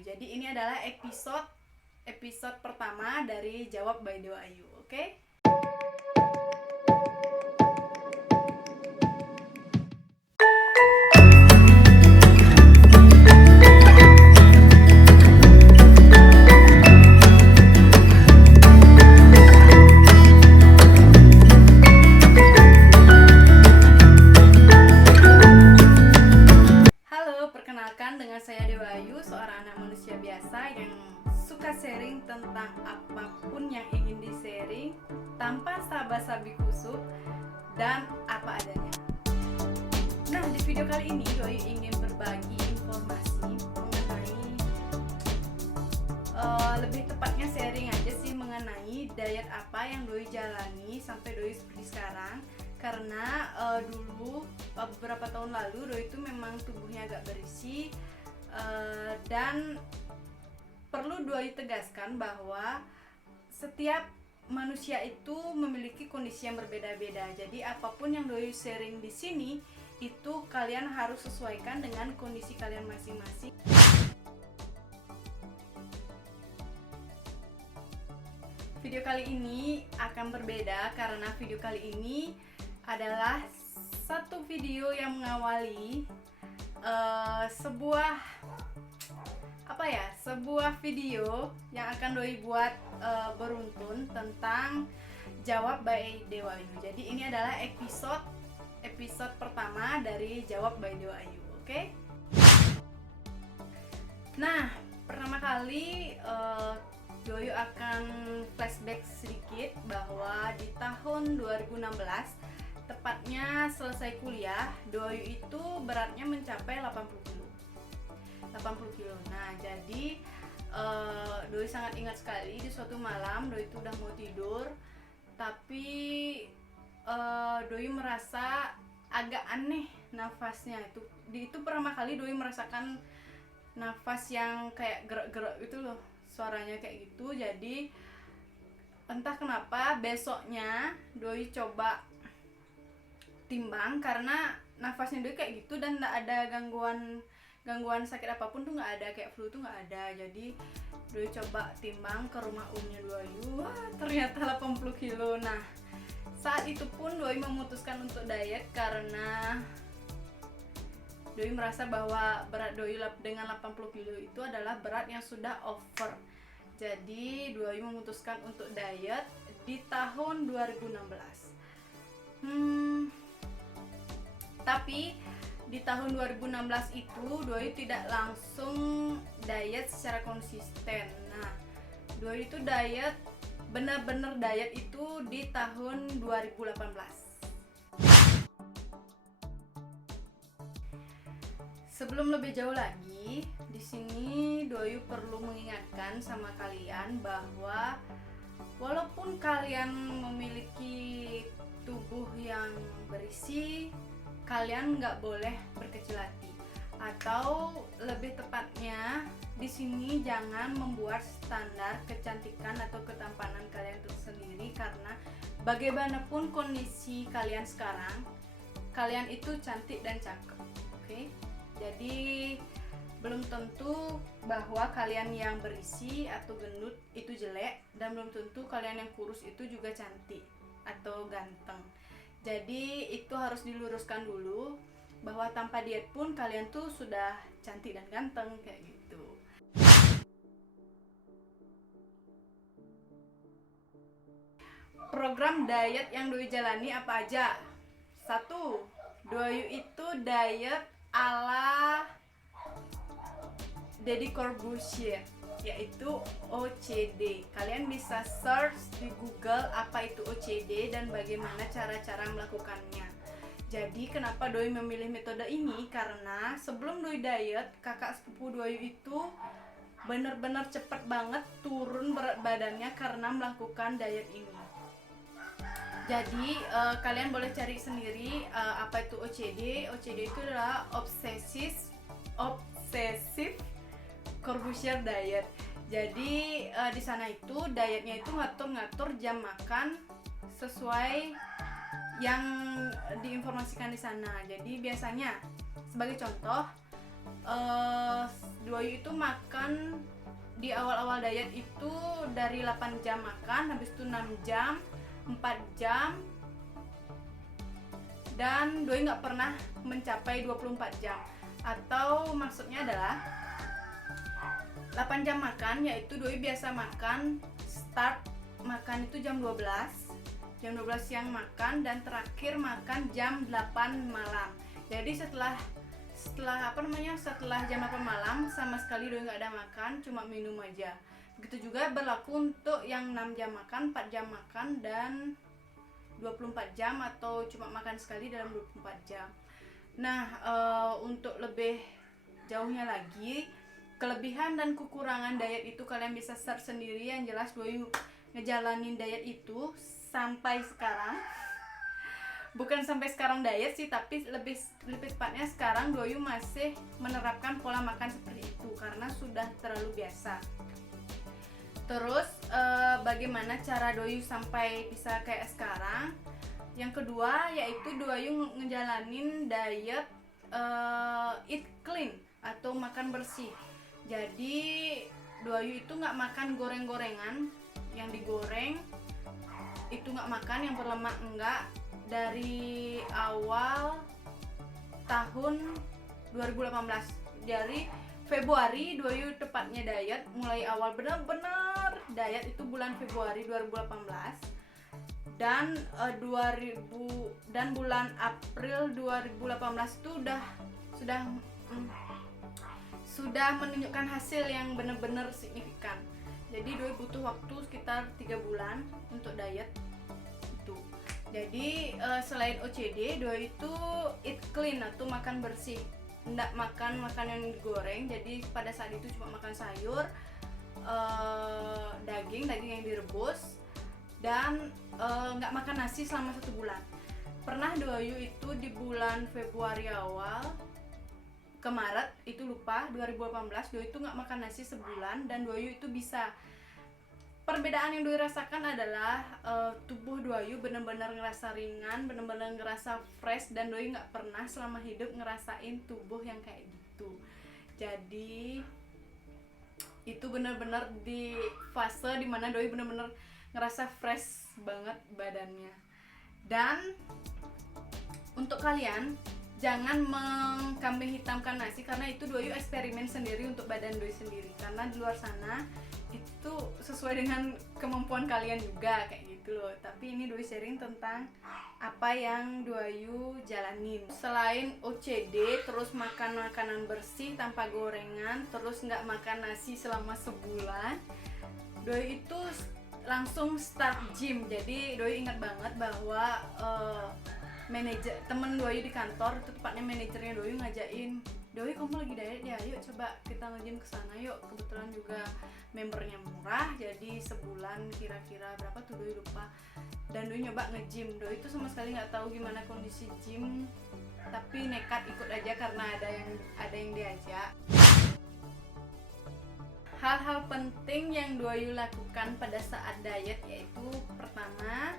Jadi ini adalah episode pertama dari Jawab by Dewa Ayu, oke? Dengan saya Dewa Ayu, seorang anak manusia biasa yang suka sharing tentang apapun yang ingin di-sharing tanpa sabi kusuk dan apa adanya. Nah, di video kali ini Doi ingin berbagi informasi mengenai lebih tepatnya sharing aja sih mengenai diet apa yang Doi jalani sampai Doi seperti sekarang. Karena dulu beberapa tahun lalu Doi itu memang tubuhnya agak berisi, dan perlu Doi tegaskan bahwa setiap manusia itu memiliki kondisi yang berbeda-beda. Jadi apapun yang Doi sharing di sini itu kalian harus sesuaikan dengan kondisi kalian masing-masing. Video kali ini akan berbeda karena video kali ini adalah satu video yang mengawali sebuah video yang akan Doi buat beruntun tentang Jawab by Dewa Ayu. Jadi ini adalah episode pertama dari Jawab by Dewa Ayu, oke? Nah, pertama kali Doi akan flashback sedikit bahwa di tahun 2016, tepatnya selesai kuliah, Doi itu beratnya mencapai 80 kilo. Nah, jadi Doi sangat ingat sekali di suatu malam Doi itu udah mau tidur, tapi Doi merasa agak aneh nafasnya. Itu pertama kali Doi merasakan nafas yang kayak gerak-gerak gitu loh, suaranya kayak gitu. Jadi entah kenapa besoknya Doi coba timbang karena nafasnya Doi kayak gitu dan nggak ada gangguan sakit apapun tuh, nggak ada, kayak flu tuh nggak ada. Jadi Doi coba timbang ke rumah umnya Dewa Ayu, ternyata 80 kilo. Nah, saat itu pun Doi memutuskan untuk diet karena Doi merasa bahwa berat Doi dengan 80 kilo itu adalah berat yang sudah over. Jadi Doi memutuskan untuk diet di tahun 2016. Tapi di tahun 2016 itu Doi tidak langsung diet secara konsisten. Nah, Doi itu diet, benar-benar diet itu di tahun 2018. Sebelum lebih jauh lagi, di sini Doi perlu mengingatkan sama kalian bahwa walaupun kalian memiliki tubuh yang berisi, kalian nggak boleh berkecil hati, atau lebih tepatnya di sini jangan membuat standar kecantikan atau ketampanan kalian untuk sendiri, karena bagaimanapun kondisi kalian sekarang, kalian itu cantik dan cakep, oke? Jadi belum tentu bahwa kalian yang berisi atau gendut itu jelek, dan belum tentu kalian yang kurus itu juga cantik atau ganteng. Jadi itu harus diluruskan dulu bahwa tanpa diet pun kalian tuh sudah cantik dan ganteng kayak gitu. Program diet yang Doi jalani apa aja? 1. Doi itu diet ala Deddy Corbuzier, yaitu OCD. Kalian bisa search di Google apa itu OCD dan bagaimana cara-cara melakukannya. Jadi kenapa Doi memilih metode ini? Karena sebelum Doi diet, kakak sepupu Doi itu benar-benar cepet banget turun berat badannya karena melakukan diet ini. Jadi kalian boleh cari sendiri apa itu OCD. OCD itu adalah obsessive Corbuzier diet. Jadi di sana itu dietnya itu ngatur jam makan sesuai yang diinformasikan di sana. Jadi biasanya sebagai contoh Doyu itu makan di awal-awal diet itu dari 8 jam makan, habis itu 6 jam, 4 jam, dan Doi nggak pernah mencapai 24 jam. Atau maksudnya adalah 8 jam makan, yaitu Doi biasa makan, start makan itu jam 12 siang makan, dan terakhir makan jam 8 malam. Jadi setelah jam 8 malam sama sekali Doi nggak ada makan, cuma minum aja. Begitu juga berlaku untuk yang 6 jam makan, 4 jam makan, dan 24 jam atau cuma makan sekali dalam 24 jam. Nah, untuk lebih jauhnya lagi, kelebihan dan kekurangan diet itu kalian bisa search sendiri. Yang jelas Doi ngejalanin diet itu sampai sekarang. Bukan sampai sekarang diet sih, tapi lebih tepatnya sekarang Doyu masih menerapkan pola makan seperti itu karena sudah terlalu biasa. Terus bagaimana cara Doyu sampai bisa kayak sekarang? Yang kedua yaitu Doyu ngejalanin diet eat clean atau makan bersih. Jadi Doyu itu nggak makan goreng-gorengan, yang digoreng itu nggak makan, yang berlemak enggak. Dari awal tahun 2018, dari Februari Doyu tepatnya diet, mulai awal benar-benar diet itu bulan Februari 2018, dan bulan April 2018 itu sudah menunjukkan hasil yang benar-benar signifikan. Jadi Doyu butuh waktu sekitar 3 bulan untuk diet itu. Jadi selain OCD, Doyu itu eat clean atau makan bersih, nggak makan makanan yang digoreng. Jadi pada saat itu cuma makan sayur, daging yang direbus, dan nggak makan nasi selama 1 bulan. Pernah Doyu itu di bulan Februari awal ke Maret itu lupa 2018, Doyu itu nggak makan nasi sebulan, dan Doyu itu bisa. Perbedaan yang Doyu rasakan adalah tubuh Doyu benar-benar ngerasa ringan, benar-benar ngerasa fresh, dan Doyu nggak pernah selama hidup ngerasain tubuh yang kayak gitu. Jadi itu benar-benar di fase dimana Doyu benar-benar ngerasa fresh banget badannya. Dan untuk kalian jangan mengkambing hitamkan nasi, karena itu Doyu eksperimen sendiri untuk badan Doyu sendiri, karena di luar sana itu sesuai dengan kemampuan kalian juga kayak gitu loh. Tapi ini Doyu sharing tentang apa yang Doyu jalanin. Selain OCD, terus makan makanan bersih tanpa gorengan, terus nggak makan nasi selama sebulan, Doyu itu langsung start gym. Jadi Doyu ingat banget bahwa manajer temen Doyu di kantor itu, tepatnya manajernya Doyu ngajain, Doyu kamu lagi diet ya, yuk coba kita nge-gym kesana yuk. Kebetulan juga membernya murah, jadi sebulan kira-kira berapa tuh Doyu lupa, dan Doyu nyoba nge-gym. Doyu itu sama sekali nggak tahu gimana kondisi gym, tapi nekat ikut aja karena ada yang diajak. Hal-hal penting yang Doyu lakukan pada saat diet yaitu, pertama,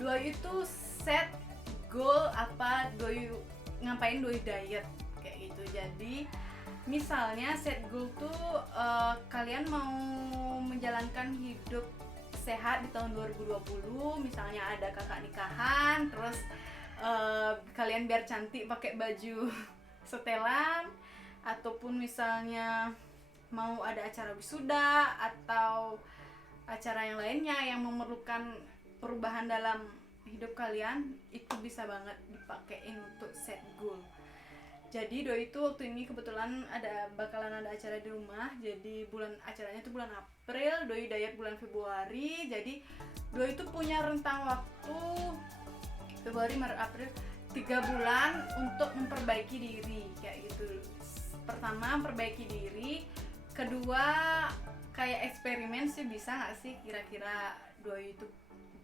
Doyu itu set goal apa Doyu ngapain Doyu diet kayak gitu. Jadi misalnya set goal tuh kalian mau menjalankan hidup sehat di tahun 2020, misalnya ada kakak nikahan, terus kalian biar cantik pakai baju setelan, ataupun misalnya mau ada acara wisuda atau acara yang lainnya yang memerlukan perubahan dalam hidup kalian, itu bisa banget dipakein untuk set goal. Jadi Doyu itu waktu ini kebetulan bakalan ada acara di rumah. Jadi acaranya itu bulan April, Doyu diet bulan Februari. Jadi Doyu itu punya rentang waktu Februari, Maret, April, 3 bulan untuk memperbaiki diri kayak gitu. Pertama, memperbaiki diri. Kedua, kayak eksperimen sih, bisa nggak sih kira-kira Doyu itu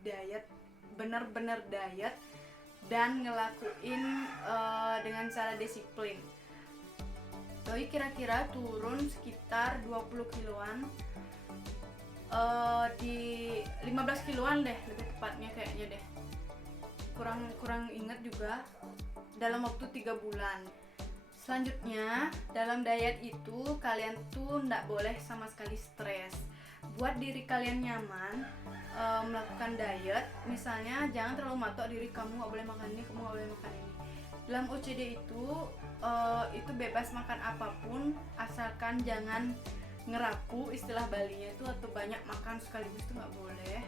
diet, bener-bener diet dan ngelakuin dengan cara disiplin. Doyu kira-kira turun sekitar 20 kiloan, di 15 kiloan deh lebih tepatnya kayaknya deh, kurang inget juga, dalam waktu 3 bulan. Selanjutnya, dalam diet itu kalian tuh nggak boleh sama sekali stres. Buat diri kalian nyaman melakukan diet, misalnya jangan terlalu matok diri kamu nggak boleh makan ini, kamu nggak boleh makan ini. Dalam OCD itu bebas makan apapun asalkan jangan ngerapu, istilah Balinya itu, atau banyak makan sekaligus itu nggak boleh.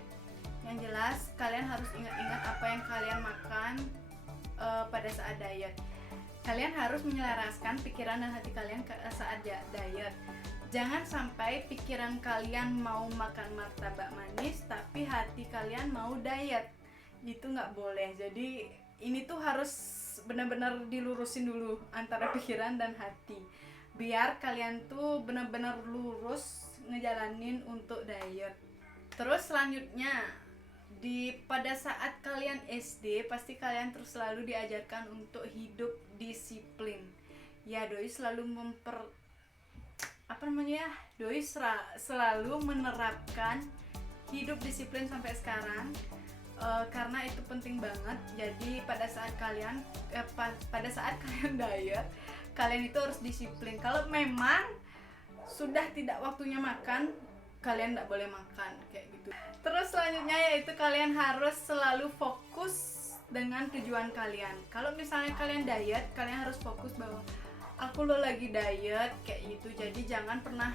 Yang jelas kalian harus ingat-ingat apa yang kalian makan pada saat diet. Kalian harus menyelaraskan pikiran dan hati kalian saat diet. Jangan sampai pikiran kalian mau makan martabak manis tapi hati kalian mau diet. Itu nggak boleh. Jadi ini tuh harus benar-benar dilurusin dulu antara pikiran dan hati, biar kalian tuh benar-benar lurus ngejalanin untuk diet. Terus selanjutnya, pada saat kalian SD pasti kalian terus selalu diajarkan untuk hidup disiplin. Ya, doi selalu doi selalu menerapkan hidup disiplin sampai sekarang. Karena itu penting banget. Jadi pada saat kalian diet, kalian itu harus disiplin. Kalau memang sudah tidak waktunya makan, kalian tidak boleh makan kayak gitu. Terus selanjutnya yaitu kalian harus selalu fokus dengan tujuan kalian. Kalau misalnya kalian diet, kalian harus fokus bahwa aku lagi diet kayak gitu. Jadi jangan pernah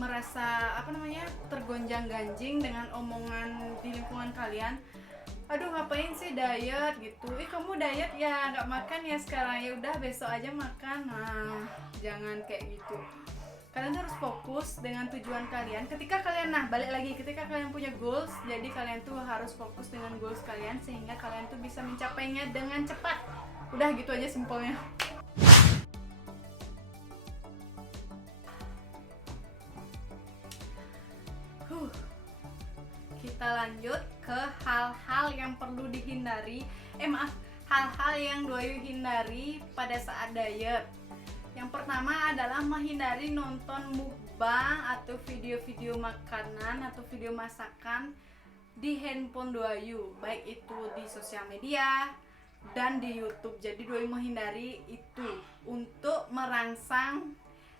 merasa tergonjang-ganjing dengan omongan di lingkungan kalian. Aduh, ngapain sih diet gitu? Kamu diet ya nggak makan ya sekarang, ya udah besok aja makan. Nah, jangan kayak gitu. Kalian harus fokus dengan tujuan kalian. Ketika kalian punya goals, jadi kalian tuh harus fokus dengan goals kalian sehingga kalian tuh bisa mencapainya dengan cepat. Udah gitu aja simpelnya. Kita lanjut ke hal-hal yang perlu dihindari. Hal-hal yang doi hindari pada saat diet. Yang pertama adalah menghindari nonton mukbang atau video-video makanan atau video masakan di handphone Doayu, baik itu di sosial media dan di YouTube. Jadi doi menghindari itu untuk merangsang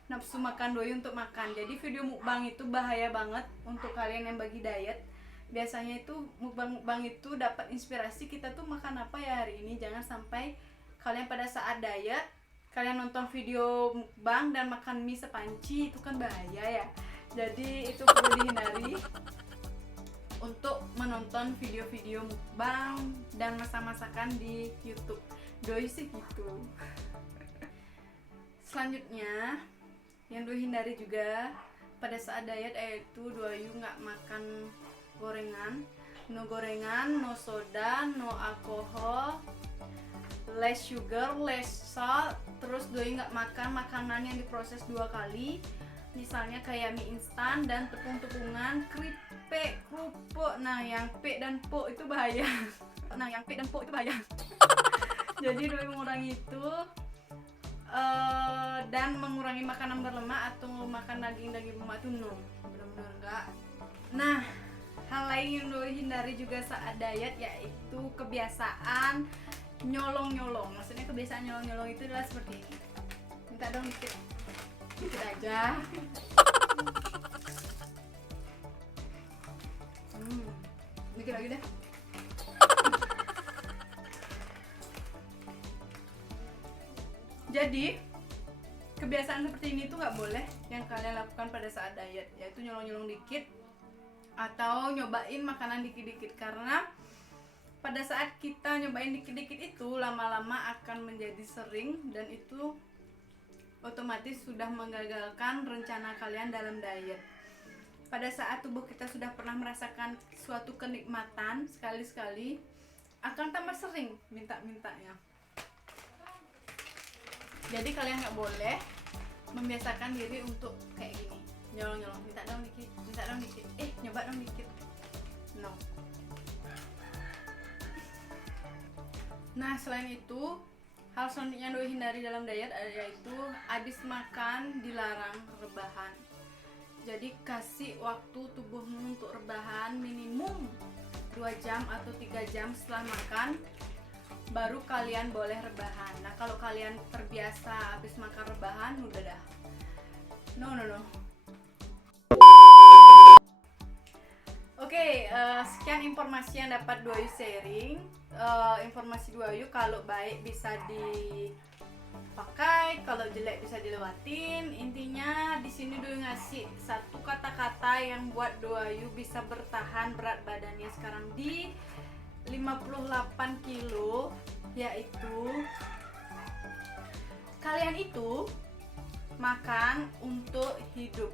nafsu makan doi untuk makan. Jadi video mukbang itu bahaya banget untuk kalian yang bagi diet. Biasanya itu mukbang itu dapat inspirasi kita tuh makan apa ya hari ini. Jangan sampai kalian pada saat diet kalian nonton video mukbang dan makan mie sepanci, itu kan bahaya ya. Jadi itu perlu dihindari untuk menonton video-video mukbang dan masak-masakan di YouTube. Doi sih gitu. Selanjutnya yang doi hindari juga pada saat diet yaitu doi nggak makan gorengan, no soda, no alkohol, less sugar, less salt. Terus doi nggak makan makanan yang diproses 2 kali, misalnya kayak mie instan dan tepung-tepungan, keripik, kerupuk. Nah, yang P dan po itu bahaya. Jadi doi mengurangi itu dan mengurangi makanan berlemak atau makan daging berlemak itu no, benar-benar enggak. Nah, hal lain yang doi hindari juga saat diet yaitu kebiasaan nyolong-nyolong. Maksudnya kebiasaan nyolong-nyolong itu adalah seperti ini. Minta dong dikit aja. Dikit lagi deh. Jadi kebiasaan seperti ini tuh nggak boleh yang kalian lakukan pada saat diet, yaitu nyolong-nyolong dikit atau nyobain makanan dikit-dikit. Karena pada saat kita nyobain dikit-dikit itu lama-lama akan menjadi sering dan itu otomatis sudah menggagalkan rencana kalian dalam diet. Pada saat tubuh kita sudah pernah merasakan suatu kenikmatan sekali-sekali, akan tambah sering minta-mintanya. Jadi kalian nggak boleh membiasakan diri untuk kayak gini, nyolong-nyolong, minta dong dikit, nyoba dong dikit. No. Nah, selain itu, hal selanjutnya doi hindari dalam diet yaitu habis makan dilarang rebahan. Jadi kasih waktu tubuhmu untuk rebahan minimum 2 jam atau 3 jam setelah makan baru kalian boleh rebahan. Nah kalau kalian terbiasa habis makan rebahan, udah dah, no. Oke, sekian informasi yang dapat Duayu sharing. Informasi Duayu kalau baik bisa dipakai, kalau jelek bisa dilewatin. Intinya di sini Duayu ngasih satu kata-kata yang buat Duayu bisa bertahan berat badannya sekarang di 58 kilo, yaitu kalian itu makan untuk hidup,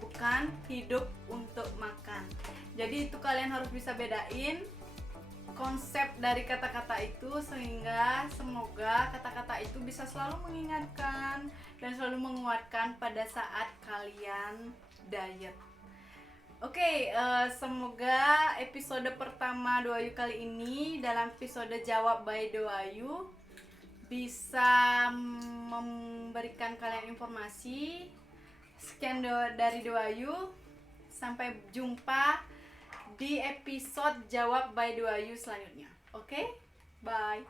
bukan hidup untuk makan. Jadi itu kalian harus bisa bedain konsep dari kata-kata itu, sehingga semoga kata-kata itu bisa selalu mengingatkan dan selalu menguatkan pada saat kalian diet. Oke, semoga episode pertama Duayu kali ini dalam episode Jawab by Duayu bisa memberikan kalian informasi. Sekian dari Duayu, sampai jumpa di episode Jawab by Duayu selanjutnya. Oke, bye.